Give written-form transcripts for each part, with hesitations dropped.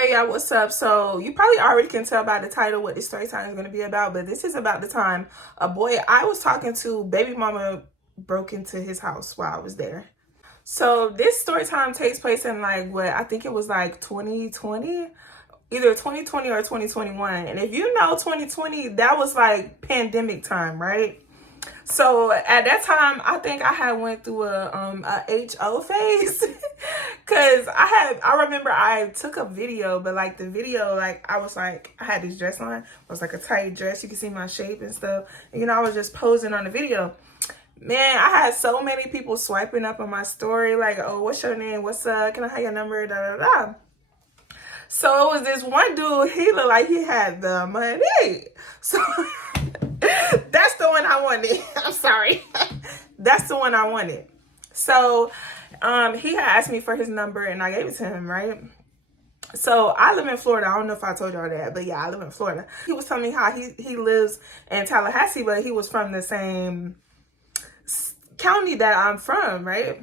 Hey y'all, what's up? So you probably already can tell by the title what this story time is going to be about, but this is about the time a boy I was talking to, baby mama, broke into his house while I was there. So this story time takes place in like what I think it was like 2020, either 2020 or 2021. And if you know 2020, that was like pandemic time, right? So at that time, I think I had went through a HO phase because I remember I took a video, but like the video, like I had this dress on. It was like a tight dress. You can see my shape and stuff. And, you know, I was just posing on the video. Man, I had so many people swiping up on my story like, oh, what's your name? What's up? Can I have your number? Da da da. So it was this one dude, he looked like he had the money. So that's the one I wanted. I'm sorry. That's the one I wanted. So he had asked me for his number and I gave it to him, right? So I live in Florida. I don't know if I told y'all that, but yeah, I live in Florida. He was telling me how he lives in Tallahassee, but he was from the same county that I'm from, right?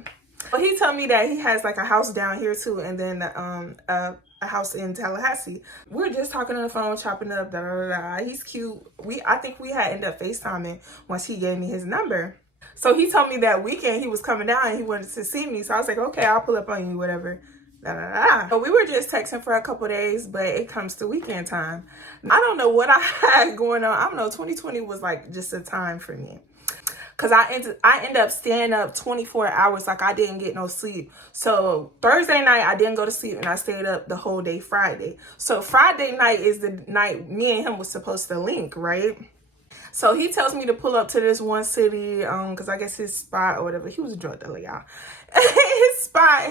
But he told me that he has like a house down here too, and then a house in Tallahassee. We were just talking on the phone, chopping up, da da da. He's cute. I think we had ended up FaceTiming once he gave me his number. So he told me that weekend he was coming down and he wanted to see me. So I was like, okay, I'll pull up on you, whatever. Da, da, da. So we were just texting for a couple days, but it comes to weekend time. I don't know what I had going on. I don't know. 2020 was like just a time for me. Because I ended up staying up 24 hours. Like, I didn't get no sleep. So, Thursday night, I didn't go to sleep. And I stayed up the whole day Friday. So, Friday night is the night me and him was supposed to link, right? So, he tells me to pull up to this one city. Because I guess his spot or whatever. He was a drug dealer, y'all. His spot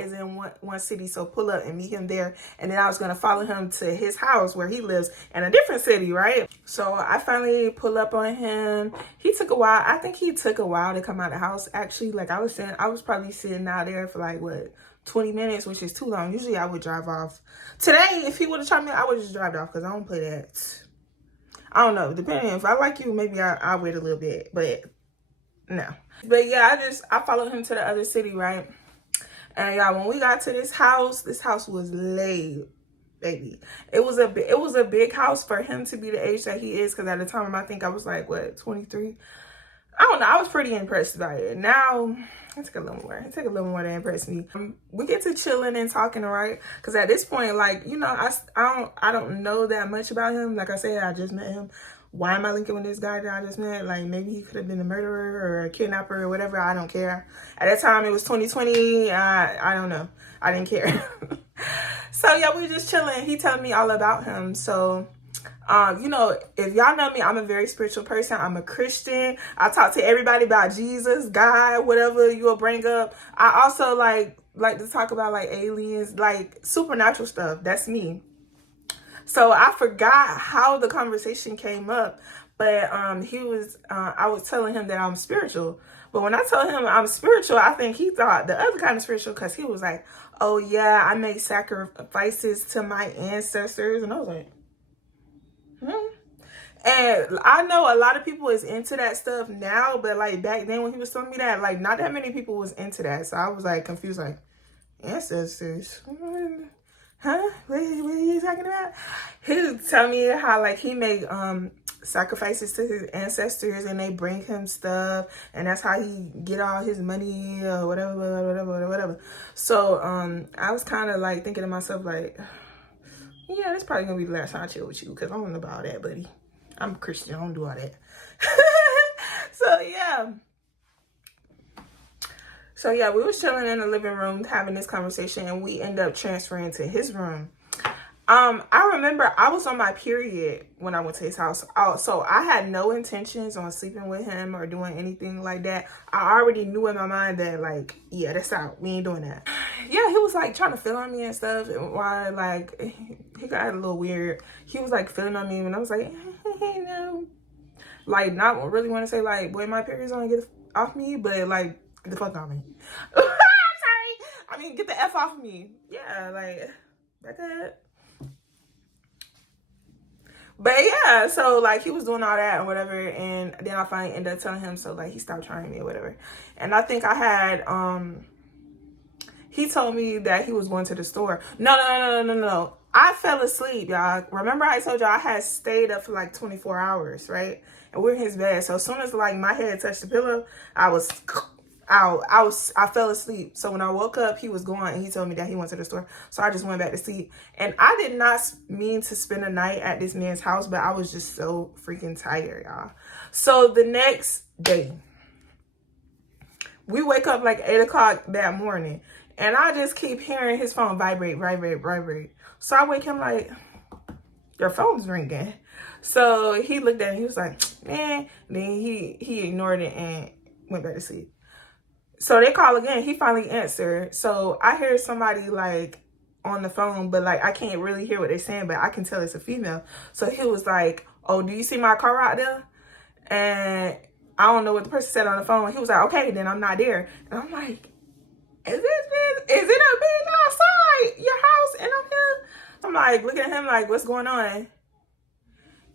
is in one city. So, pull up and meet him there. And then I was going to follow him to his house where he lives in a different city, right? So, I finally pull up on him. He took a while. I think he took a while to come out of the house. Actually, like I was probably sitting out there for like, 20 minutes, which is too long. Usually, I would drive off. Today, if he would have tried me, I would just drive off because I don't play that. I don't know. Depending if I like you, maybe I'll wait a little bit. But no. But yeah, I followed him to the other city, right? And y'all, when we got to this house was laid, baby. It was a big house for him to be the age that he is. Because at the time, I think I was like, 23? I don't know. I was pretty impressed by it. Now, it took a little more. It took a little more to impress me. We get to chilling and talking, right? Because at this point, like, you know, I don't know that much about him. Like I said, I just met him. Why am I linking with this guy that I just met? Like, maybe he could have been a murderer or a kidnapper or whatever. I don't care. At that time, it was 2020. I don't know. I didn't care. So, yeah, we were just chilling. He told me all about him. So, you know, if y'all know me, I'm a very spiritual person. I'm a Christian. I talk to everybody about Jesus, God, whatever you will bring up. I also like to talk about like aliens, like supernatural stuff. That's me. So I forgot how the conversation came up, but I was telling him that I'm spiritual. But when I told him I'm spiritual, I think he thought the other kind of spiritual, because he was like, oh yeah, I make sacrifices to my ancestors. And I was like, And I know a lot of people is into that stuff now, but like back then when he was telling me that, like not that many people was into that. So I was like confused, like, ancestors? Huh? What are you talking about? He was telling me how like he made sacrifices to his ancestors and they bring him stuff and that's how he get all his money or whatever. So I was kind of like thinking to myself like, yeah, that's probably gonna be the last time I chill with you because I don't know about all that, buddy. I'm a Christian. I don't do all that. So yeah, we was chilling in the living room having this conversation and we end up transferring to his room. I remember I was on my period when I went to his house. So I had no intentions on sleeping with him or doing anything like that. I already knew in my mind that like, yeah, that's out. We ain't doing that. Yeah, he was like trying to feel on me and stuff. And why like he got a little weird. He was like feeling on me and I was like, no. Like not really want to say like, boy, my period's on, get off me, but like get the fuck off me. I'm sorry. I mean, get the F off me. Yeah, like that's it. But yeah, so like he was doing all that and whatever, and then I finally ended up telling him, so like he stopped trying me or whatever. And I think I had He told me that he was going to the store. No. I fell asleep, y'all. Remember I told y'all I had stayed up for like 24 hours, right? And we're in his bed. So as soon as like my head touched the pillow, I was out. I fell asleep. So when I woke up, he was gone and he told me that he went to the store. So I just went back to sleep. And I did not mean to spend a night at this man's house, but I was just so freaking tired, y'all. So the next day, we wake up like 8 o'clock that morning. And I just keep hearing his phone vibrate. So I wake him like, your phone's ringing. So he looked at it and he was like, man. And then he ignored it and went back to sleep. So they call again. He finally answered. So I hear somebody like on the phone, but like I can't really hear what they're saying, but I can tell it's a female. So he was like, oh, do you see my car out there? And I don't know what the person said on the phone. He was like, okay, then I'm not there. And I'm like, is it a bitch outside your house and I'm here? I'm like, looking at him like, what's going on?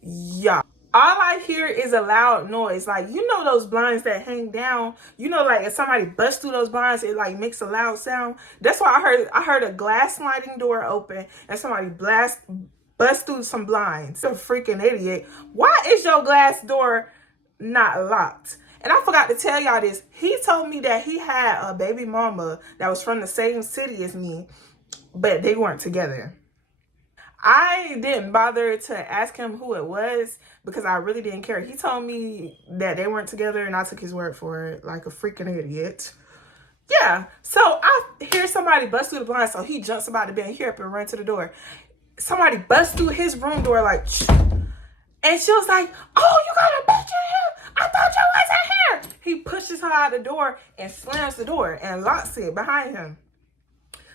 Yeah. All I hear is a loud noise. Like, you know those blinds that hang down? You know, like if somebody busts through those blinds, it like makes a loud sound. That's why I heard a glass sliding door open and somebody bust through some blinds. You're a freaking idiot. Why is your glass door not locked? And I forgot to tell y'all this. He told me that he had a baby mama that was from the same city as me, but they weren't together. I didn't bother to ask him who it was because I really didn't care. He told me that they weren't together and I took his word for it like a freaking idiot. Yeah, so I hear somebody bust through the blind, so he jumps about the bed and hear up and run to the door. Somebody busts through his room door like, and she was like, oh, you got a bitch in here? I thought you wasn't here. He pushes her out the door and slams the door and locks it behind him.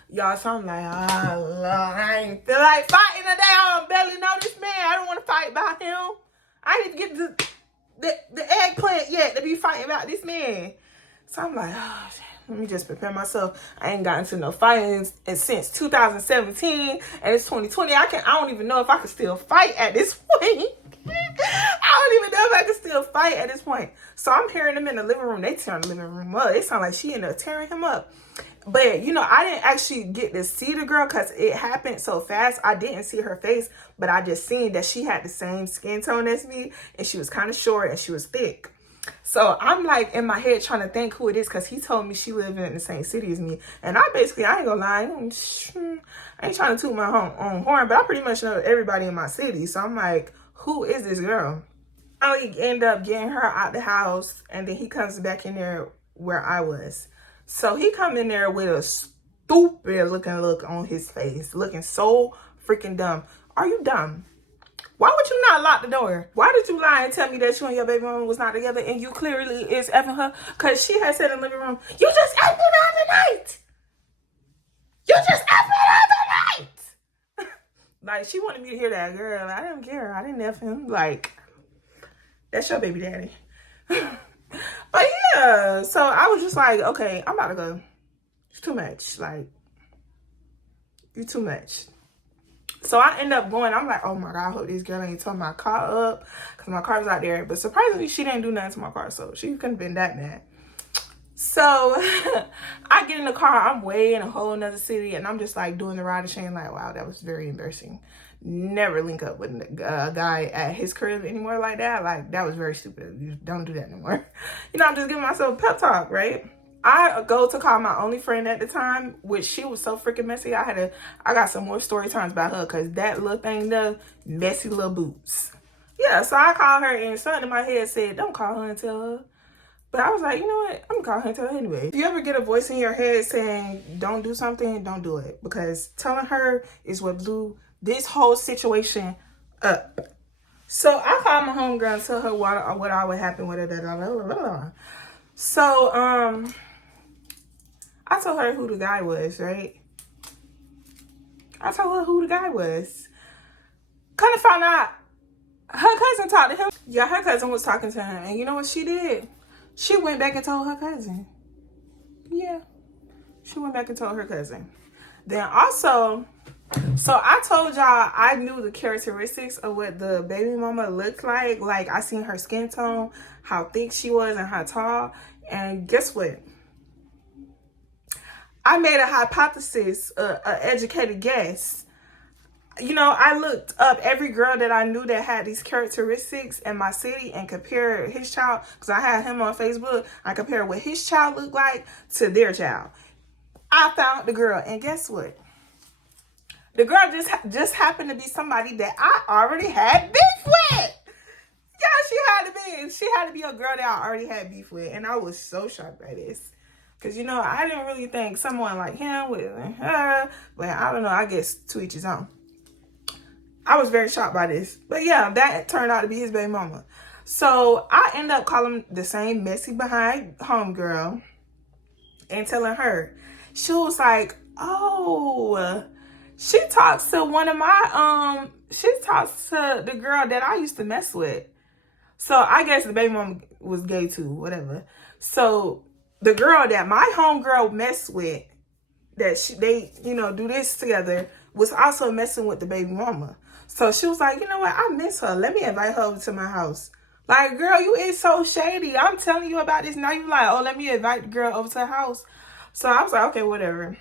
Y'all, so I'm like, oh, Lord, I ain't feel like fighting today. I don't barely know this man. I don't want to fight about him. I didn't get the eggplant yet to be fighting about this man. So I'm like, oh, let me just prepare myself. I ain't gotten into no fighting since 2017, and it's 2020. I don't even know if I can still fight at this point. I don't even know if I can still fight at this point. So I'm hearing them in the living room. They tearing the living room up. It sounds like she ended up tearing him up. But, you know, I didn't actually get to see the girl because it happened so fast. I didn't see her face, but I just seen that she had the same skin tone as me, and she was kind of short and she was thick. So I'm like in my head trying to think who it is because he told me she lived in the same city as me. And I ain't gonna lie, I ain't trying to toot my own horn, but I pretty much know everybody in my city. So I'm like, who is this girl? I end up getting her out the house, and then he comes back in there where I was. So he come in there with a stupid looking look on his face, looking so freaking dumb. Are you dumb? Why would you not lock the door? Why did you lie and tell me that you and your baby mama was not together and you clearly is effing her? Because she had said in the living room, you just effing her tonight. You just effing her tonight. Like, she wanted me to hear that. Girl, I didn't care. I didn't F him. Like, that's your baby daddy. But yeah, so I was just like, okay, I'm about to go. It's too much. Like, you're too much. So I end up going. I'm like, oh my God, I hope this girl ain't tore my car up because my car was out there. But surprisingly, she didn't do nothing to my car, so she couldn't have been that mad. So I get in the car. I'm way in a whole nother city, and I'm just like doing the ride of shame. Like, wow, that was very embarrassing. Never link up with a guy at his crib anymore like that. Like, that was very stupid. You don't do that anymore. You know, I'm just giving myself a pep talk, right? I go to call my only friend at the time, which she was so freaking messy. I got some more story times about her because that little thing does messy little boots. Yeah, so I called her and something in my head said, don't call her and tell her. But I was like, you know what? I'm gonna call her and tell her anyway. If you ever get a voice in your head saying, don't do something, don't do it. Because telling her is what blew this whole situation up. So I called my homegirl and tell her what all would happen with her. So, I told her who the guy was, right? I told her who the guy was. Kind of found out her cousin talked to him. Yeah, her cousin was talking to him. And you know what she did? She went back and told her cousin. Yeah. She went back and told her cousin. Then also, so I told y'all I knew the characteristics of what the baby mama looked like. Like, I seen her skin tone, how thick she was and how tall. And guess what? I made a hypothesis, a educated guess. You know, I looked up every girl that I knew that had these characteristics in my city and compared his child, because I had him on Facebook. I compared what his child looked like to their child. I found the girl, and guess what? The girl just happened to be somebody that I already had beef with. Yeah, she had to be a girl that I already had beef with, and I was so shocked by this. Because, you know, I didn't really think someone like him with her, but I don't know, I guess to each his own. I was very shocked by this. But yeah, that turned out to be his baby mama. So I end up calling the same messy behind homegirl and telling her. She was like, oh, she talks to one of my, she talks to the girl that I used to mess with. So I guess the baby mama was gay too, whatever. So the girl that my homegirl messed with, that they, you know, do this together, was also messing with the baby mama. So she was like, you know what? I miss her. Let me invite her over to my house. Like, girl, you is so shady. I'm telling you about this. Now you like, oh, let me invite the girl over to the house. So I was like, okay, whatever.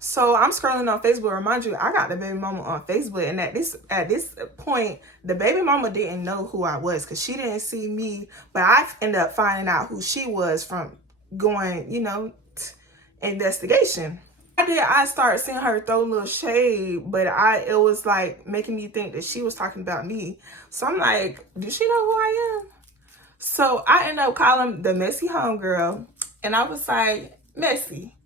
So I'm scrolling on Facebook. Remind you, I got the baby mama on Facebook. And at this point, the baby mama didn't know who I was because she didn't see me. But I ended up finding out who she was from going, you know, investigation. I started seeing her throw a little shade, but it was like making me think that she was talking about me. So I'm like, does she know who I am? So I ended up calling the messy homegirl, and I was like, Messy,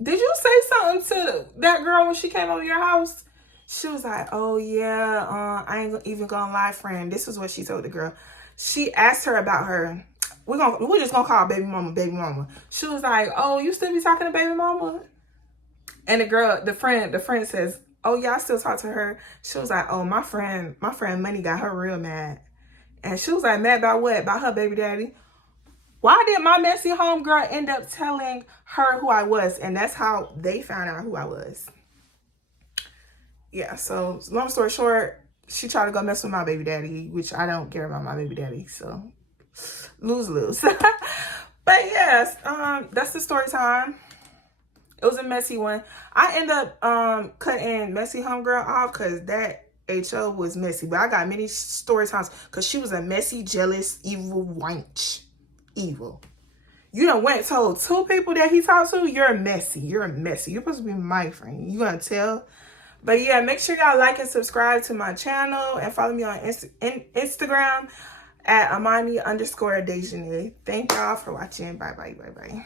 did you say something to that girl when she came over your house? She was like, oh yeah, I ain't even gonna lie, friend. This is what she told the girl. She asked her about her. We're just gonna call baby mama baby mama. She was like, oh, you still be talking to baby mama? And the girl, the friend says, oh yeah, I still talk to her. She was like, oh, my friend Money got her real mad. And she was like, mad about what? About her baby daddy. Why did my messy homegirl end up telling her who I was? And that's how they found out who I was. Yeah, so long story short, she tried to go mess with my baby daddy, which I don't care about my baby daddy, so lose. But yes, that's the story time. It was a messy one. I end up cutting messy homegirl off because that HO was messy. But I got many story times because she was a messy, jealous, evil wench. Evil. You done went and told 2 people that he talked to, you're messy. You're messy. You're supposed to be my friend. You gonna tell? But yeah, make sure y'all like and subscribe to my channel and follow me on Instagram at Amani_Dejanay. Thank y'all for watching. Bye.